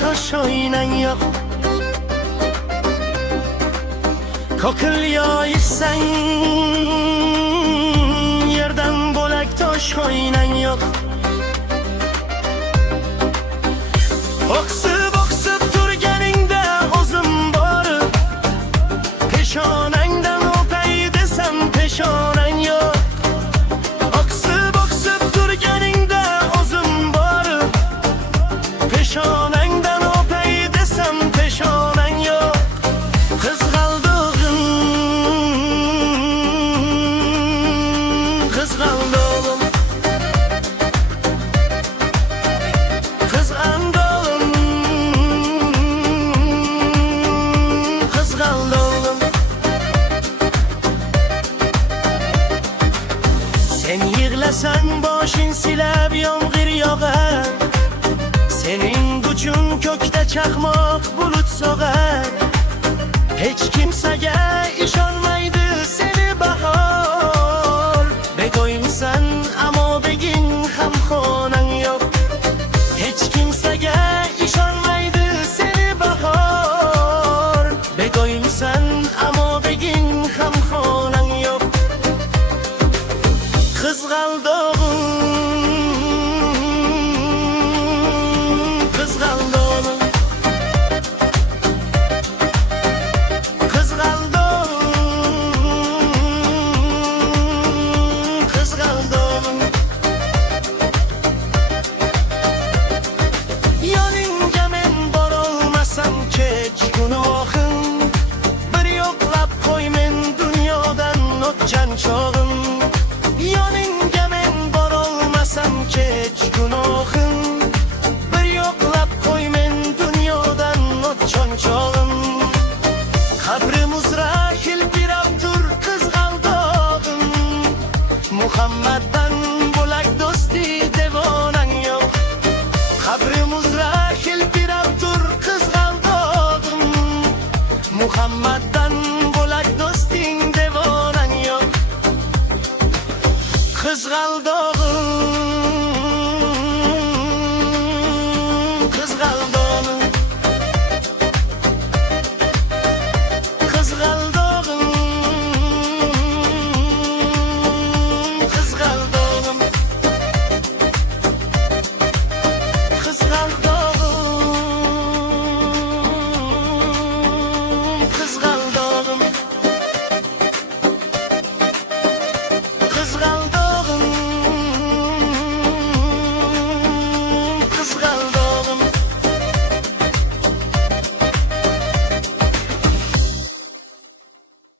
tosh o'ynan yo'q. Kokil yoysan yerdan bo'lak tosh o'ynan yo'q. Oqsib turganingda o'zim borib peshonangdan o'pay desam peshonang yo'q. Oqsib turganingda o'zim borib peshonangdan o'pay desam peshonang yo'q. Qizg'aldig'im, qizg'aldig'im, qizg'aldig'im. Sen yig'lasan boshing silab yomg'ir yog'ar. Sening uchun ko'kda chaqmoq bulut sog'ar. Hech kimsaga ishonmaydi seni bahor. Bego'yimsan ammo beging ham xonang yo'q. Hech kimsaga ishonmaydi seni bahor. Bego'yimsan ammo beging ham xonang yo'q. Qizg'aldig'im, qizg'aldig'im, qizg'aldig'im, qizg'aldig'im. Yoningga men borolmasam kech gunohim. Bir yo'qlab qo'y men dunyodan o'tgan chog'im. Yoningga men borolmasam kech gunohim. Bir yo'qlab qo'y men dunyodan o'tgan chog'im. Qabrim uzra hilpirab tur qizg'aldig'im. Muhammaddan bo'lak do'sti devonang yo'q. Qabrim uzra hilpirab tur qizg'aldig'im. Muhammaddan bo'lak do'sting devonang yo'q. Qizg'aldig'im.